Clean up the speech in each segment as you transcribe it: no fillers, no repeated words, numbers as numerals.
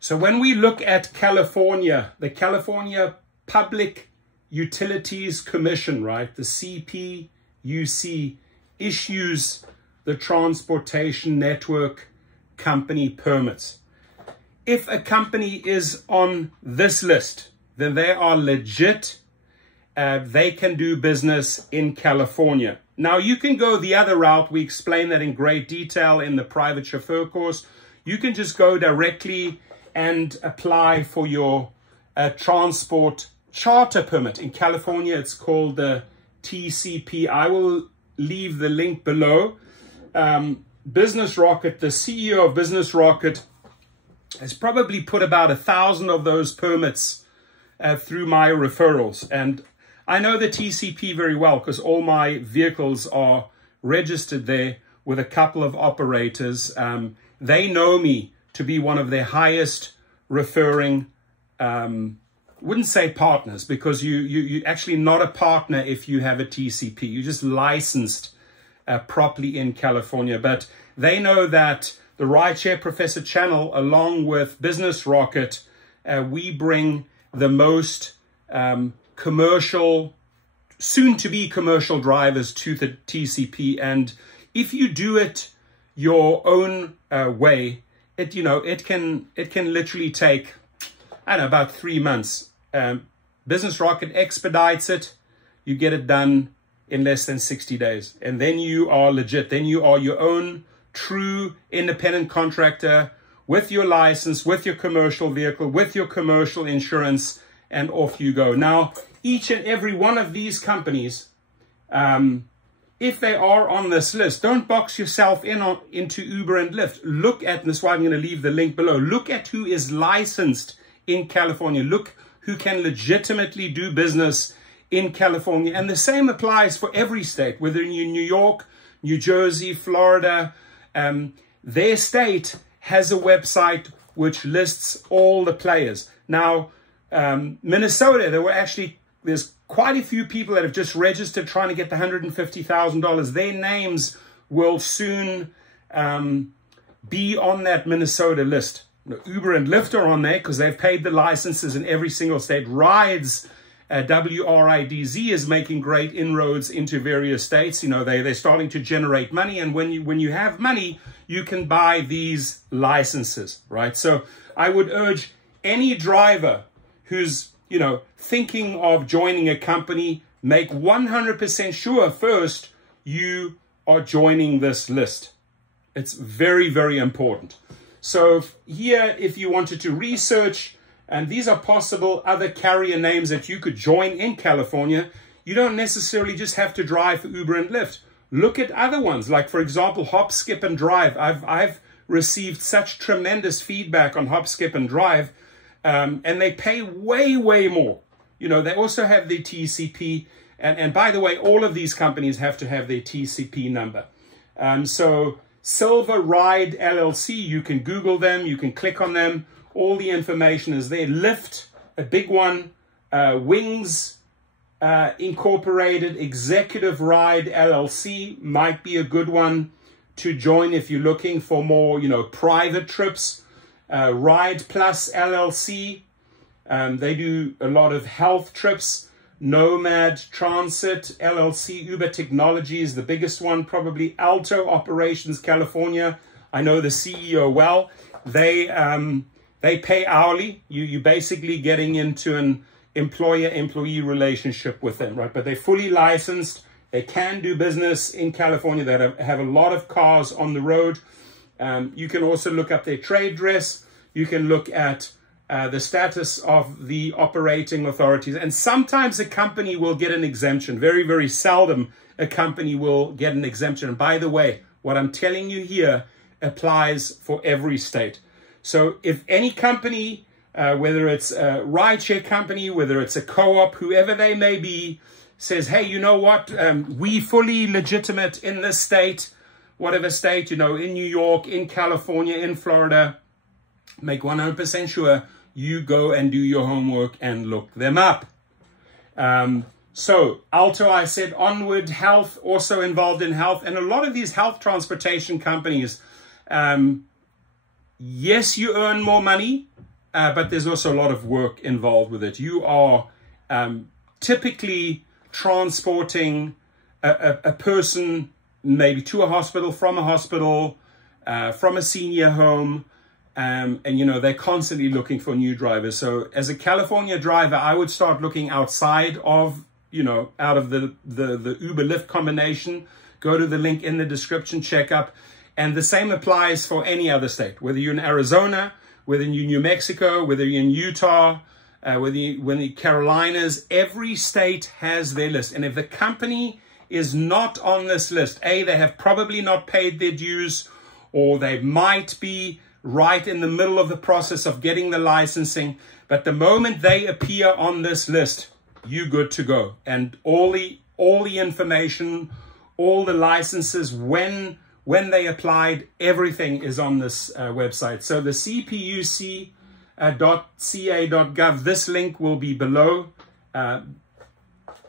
So when we look at California, the California Public Utilities Commission, right, the CPUC, issues the transportation network company permits. If a company is on this list, then they are legit. They can do business in California. Now, you can go the other route. We explain that in great detail in the private chauffeur course. You can just go directly and apply for your transport charter permit. In California, it's called the TCP. I will leave the link below. Business Rocket, the CEO of Business Rocket, has probably put about 1,000 of those permits through my referrals. And I know the TCP very well because all my vehicles are registered there with a couple of operators. They know me to be one of their highest referring, wouldn't say partners, because you're actually not a partner if you have a TCP. You're just licensed properly in California. But they know that the Rideshare Professor channel, along with Business Rocket, we bring the most commercial, soon-to-be commercial drivers to the TCP. And if you do it your own way, it can literally take, I don't know, about 3 months. Business Rocket expedites it. You get it done in less than 60 days. And then you are legit. Then you are your own true independent contractor with your license, with your commercial vehicle, with your commercial insurance, and off you go. Now, each and every one of these companies, if they are on this list, don't box yourself into Uber and Lyft. Look at, and this is why I'm going to leave the link below, look at who is licensed in California. Look who can legitimately do business in California. And the same applies for every state, whether you're in New York, New Jersey, Florida. Their state has a website which lists all the players. Now, Minnesota, there's quite a few people that have just registered trying to get the $150,000. Their names will soon be on that Minnesota list. Uber and Lyft are on there because they've paid the licenses in every single state. Rides, WRIDZ, is making great inroads into various states. They're starting to generate money. And when you have money, you can buy these licenses, right? So I would urge any driver who's, thinking of joining a company, make 100% sure first you are joining this list. It's very, very important. So here, if you wanted to research, and these are possible other carrier names that you could join in California, you don't necessarily just have to drive for Uber and Lyft. Look at other ones, like, for example, Hop, Skip, and Drive. I've received such tremendous feedback on Hop, Skip, and Drive, and they pay way, way more. They also have their TCP, and by the way, all of these companies have to have their TCP number. So Silver Ride LLC, you can Google them, you can click on them. All the information is there. Lyft, a big one. Wings Incorporated, Executive Ride LLC might be a good one to join if you're looking for more, private trips. Ride Plus LLC, they do a lot of health trips. Nomad Transit LLC, Uber Technologies, the biggest one, probably. Alto Operations California, I know the CEO well. They pay hourly. You're basically getting into an employer-employee relationship with them, right? But they're fully licensed. They can do business in California. They have a lot of cars on the road. You can also look up their trade dress. You can look at the status of the operating authorities. And sometimes a company will get an exemption. Very, very seldom a company will get an exemption. And by the way, what I'm telling you here applies for every state. So if any company, whether it's a rideshare company, whether it's a co-op, whoever they may be, says, hey, you know what, we fully legitimate in this state, whatever state, in New York, in California, in Florida, make 100% sure you go and do your homework and look them up. So Alto, I said, Onward Health, also involved in health. And a lot of these health transportation companies, yes, you earn more money, but there's also a lot of work involved with it. You are typically transporting a person maybe to a hospital, from a senior home, and you know, they're constantly looking for new drivers. So as a California driver, I would start looking outside of, you know, out of the Uber Lyft combination. Go to the link in the description, check up. And the same applies for any other state, whether you're in Arizona, whether you're in New Mexico, whether you're in Utah, whether you're in the Carolinas. Every state has their list. And if the company is not on this list, A, they have probably not paid their dues, or they might be right in the middle of the process of getting the licensing. But the moment they appear on this list, you're good to go. And all the information, all the licenses, when they applied, everything is on this website. So the CPUC.ca.gov, this link will be below.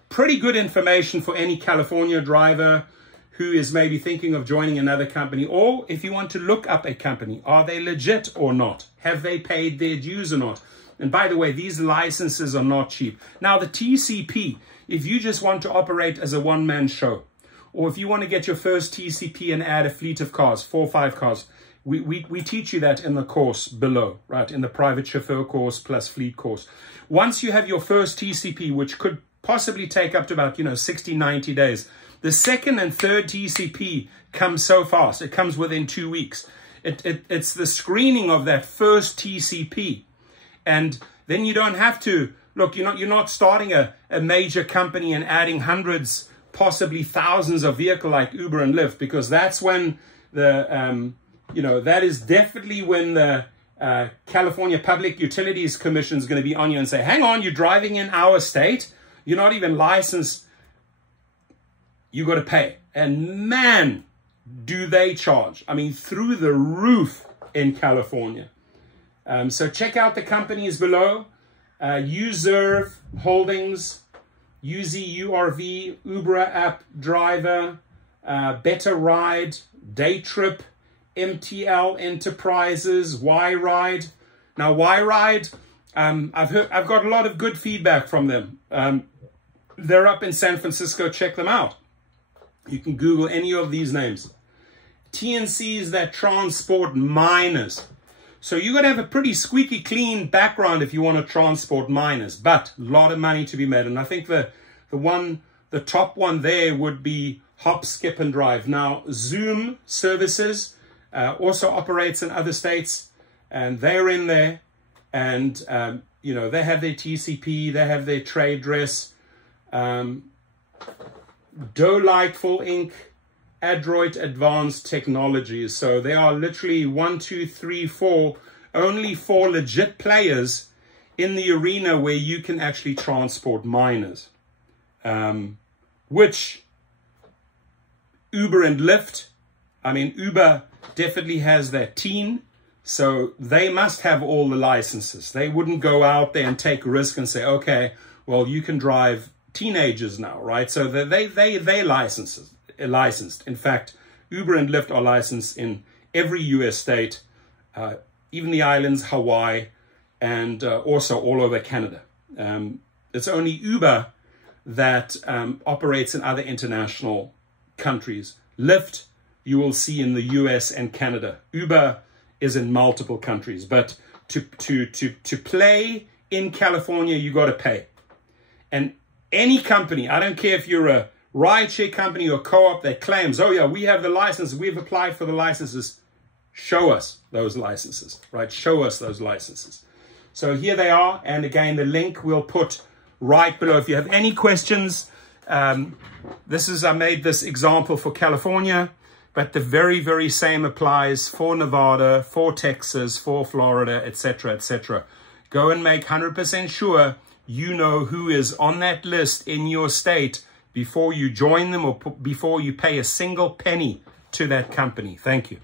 Pretty good information for any California driver who is maybe thinking of joining another company, or if you want to look up a company, are they legit or not? Have they paid their dues or not? And by the way, these licenses are not cheap. Now the TCP, if you just want to operate as a one-man show, or if you want to get your first TCP and add a fleet of cars, 4 or 5 cars, we teach you that in the course below, right? In the private chauffeur course plus fleet course. Once you have your first TCP, which could possibly take up to about, 60, 90 days, the second and third TCP comes so fast. It comes within 2 weeks. It's the screening of that first TCP. And then you don't have to, look, you're not starting a major company and adding hundreds, possibly thousands of vehicles like Uber and Lyft, because that's when that is definitely when the California Public Utilities Commission is going to be on you and say, hang on, you're driving in our state, you're not even licensed, you got to pay. And man, do they charge. I mean, through the roof in California. So check out the companies below. Userve Holdings, UZURV, Uber App Driver, Better Ride, Daytrip, MTL Enterprises, Y-Ride. Now Y-Ride, I've got a lot of good feedback from them. They're up in San Francisco. Check them out. You can Google any of these names. TNCs that transport miners. So you're going to have a pretty squeaky clean background if you want to transport miners, but a lot of money to be made. And I think the top one there would be Hop, Skip, and Drive. Now, Zoom Services also operates in other states, and they're in there. And, they have their TCP, they have their trade dress. Delightful Inc., Adroit Advanced Technologies. So there are literally 1, 2, 3, 4, only 4 legit players in the arena where you can actually transport miners. Which Uber and Lyft, I mean, Uber definitely has their team, so they must have all the licenses. They wouldn't go out there and take a risk and say, okay, well, you can drive teenagers now, right? So they licensed. In fact, Uber and Lyft are licensed in every US state, even the islands, Hawaii, and also all over Canada. It's only Uber that operates in other international countries. Lyft, you will see in the US and Canada. Uber is in multiple countries, but to play in California, you got to pay. And any company, I don't care if you're a rideshare company or co-op that claims, oh yeah, we have the license, we've applied for the licenses, show us those licenses, right? Show us those licenses. So here they are. And again, the link we'll put right below. If you have any questions, I made this example for California, but the very, very same applies for Nevada, for Texas, for Florida, etc., etc. Go and make 100% sure you know who is on that list in your state before you join them or before you pay a single penny to that company. Thank you.